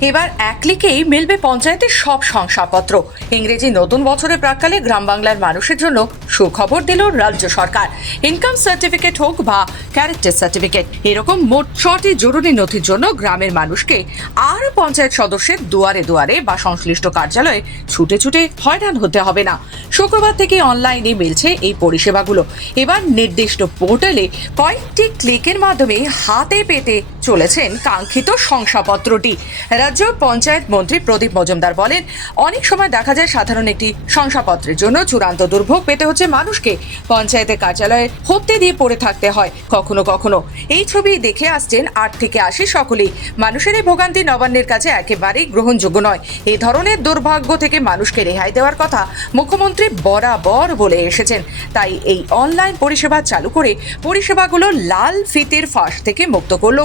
এবার এক ক্লিকেই মিলবে পঞ্চায়েতের সব শংসাপত্র। ইংরেজি নতুন বছরের প্রাককালে গ্রাম বাংলার মানুষের জন্য সুখবর দিল রাজ্য সরকার। ইনকাম সার্টিফিকেট হোক বা ক্যারেক্টার সার্টিফিকেট, এরকম মোট ছটি জরুরি নথির জন্য গ্রামের মানুষকে আর পঞ্চায়েত সদস্যের দুয়ারে দুয়ারে বা সংশ্লিষ্ট কার্যালয়ে ছুটে ছুটে হয়রান হতে হবে না। শুক্রবার থেকে অনলাইনে মিলছে এই পরিষেবাগুলো। এবার নির্দিষ্ট পোর্টালে কয়েকটি ক্লিকের মাধ্যমে হাতে পেতে চলেছেন কাঙ্ক্ষিত শংসাপত্রটি। রাজ্য পঞ্চায়েত মন্ত্রী প্রদীপ মজুমদার বলেন, অনেক সময় দেখা যায় সাধারণ একটি শংসাপত্রের জন্য চূড়ান্ত দুর্ভোগ পেতে হচ্ছে মানুষকে। পঞ্চায়েতের কার্যালয়ে হত্যে দিয়ে পড়ে থাকতে হয়, কখনো কখনো। এই ছবি দেখে আসছেন আট থেকে আশি সকলেই। মানুষের এই ভোগান্তি নবান্নের কাছে একেবারেই গ্রহণযোগ্য নয়। এই ধরনের দুর্ভাগ্য থেকে মানুষকে রেহাই দেওয়ার কথা মুখ্যমন্ত্রী বরাবর বলে এসেছেন। তাই এই অনলাইন পরিষেবা চালু করে পরিষেবাগুলো লাল ফিতের ফাঁস থেকে মুক্ত করল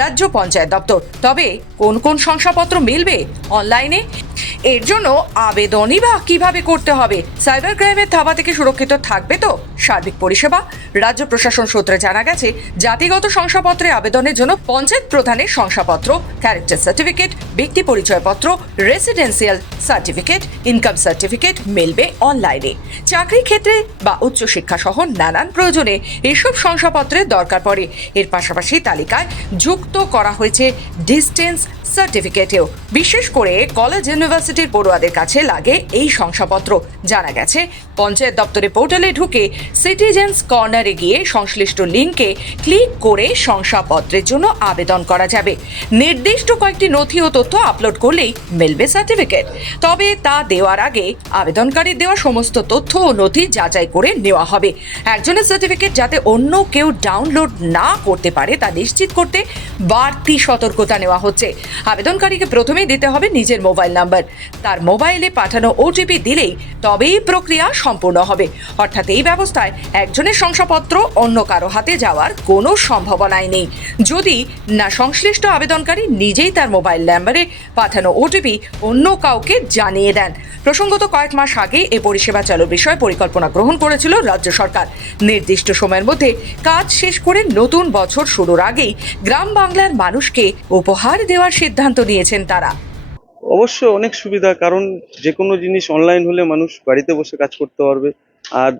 রাজ্য পঞ্চায়েত দপ্তর। তবে কোন কোন শংসাপত্র মিলবে অনলাইনে? এর জন্য আবেদনই বা কীভাবে করতে হবে? সাইবার ক্রাইমের থাবা থেকে সুরক্ষিত থাকবে তো? সার্বিক পরিষেবা? রাজ্য প্রশাসন সূত্রে জানা গেছে, জাতিগত শংসাপত্রে আবেদনের জন্য পঞ্চায়েত প্রধানের শংসাপত্র ক্যারেক্টার সার্টিফিকেট ব্যক্তি পরিচয়পত্র রেসিডেন্সিয়াল সার্টিফিকেট ইনকাম সার্টিফিকেট মিলবে অনলাইনে। চাকরির ক্ষেত্রে বা উচ্চশিক্ষা সহ নানান প্রয়োজনে এসব শংসাপত্রের দরকার পড়ে। এর পাশাপাশি তালিকায় যুক্ত করা হয়েছে ডিস্টেন্স সার্টিফিকেটেও। বিশেষ করে কলেজ ইউনিভার্সিটির পড়ুয়াদের কাছে লাগে এই শংসাপত্র। জানা গেছে, পঞ্চায়েত দপ্তরে পোর্টালে ঢুকে সিটিজেন্স কর্নারে গিয়ে সংশ্লিষ্ট লিঙ্কে ক্লিক করে শংসাপত্রের জন্য আবেদন করা যাবে। নির্দিষ্ট কয়েকটি নথি ও তথ্য আপলোড করলেই মিলবে সার্টিফিকেট। তবে তা দেওয়ার আগে আবেদনকারীর দেওয়া সমস্ত তথ্য ও নথি যাচাই করে নেওয়া হবে। একজনের সার্টিফিকেট যাতে অন্য কেউ ডাউনলোড না করতে পারে তা নিশ্চিত করতে বাড়তি সতর্কতা নেওয়া হচ্ছে। আবেদনকারীকে প্রথমেই দিতে হবে নিজের মোবাইল নাম্বার। তার মোবাইলে পাঠানো ওটিপি দিলেই তবেই প্রক্রিয়া সম্পূর্ণ হবে। অর্থাৎ এই ব্যবস্থায় একজনের শংসাপত্র অন্য কারও হাতে যাওয়ার কোনো সম্ভাবনাই নেই। যদি না সংশ্লিষ্ট আবেদনকারী নিজেই তার মোবাইল নাম্বারে পাঠানো ওটিপি অন্য কাউকে জানিয়ে দেন। প্রসঙ্গত কয়েক মাস আগে এ পরিষেবা চালুর বিষয়ে পরিকল্পনা গ্রহণ করেছিল রাজ্য সরকার। নির্দিষ্ট সময়ের মধ্যে কাজ শেষ করে নতুন বছর শুরুর আগেই গ্রাম বাংলার মানুষকে উপহার দেওয়ার সিদ্ধান্ত নিয়েছেন তারা। অবশ্য অনেক সুবিধা কারণ যে কোনো জিনিস অনলাইন হলে মানুষ বাড়িতে বসে কাজ করতে পারবে। আর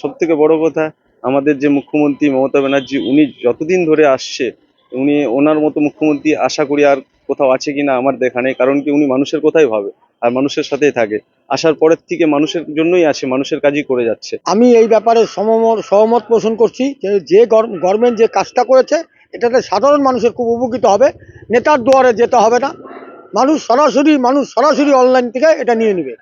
সব থেকে বড় কথা আমাদের যে মুখ্যমন্ত্রী মমতা ব্যানার্জি উনি যতদিন ধরে আসছে উনি ওনার মতো মুখ্যমন্ত্রী আশা করি আর কোথাও আছে কিনা আমার দেখা নেই কারণ কি উনি মানুষের কথাই ভাবে আর মানুষের সাথেই থাকে। আসার পরের থেকে মানুষের জন্যই আসে মানুষের কাজই করে যাচ্ছে। আমি এই ব্যাপারে সমমত সহমত পোষণ করছি যে যে গভর্নমেন্ট যে কাজটা করেছে এটাতে সাধারণ মানুষের খুব উপকৃত হবে। নেতার দুয়ারে যেতে হবে না। মানুষ সরাসরি মানুষ সরাসরি অনলাইন থেকে এটা নিয়ে নেবে।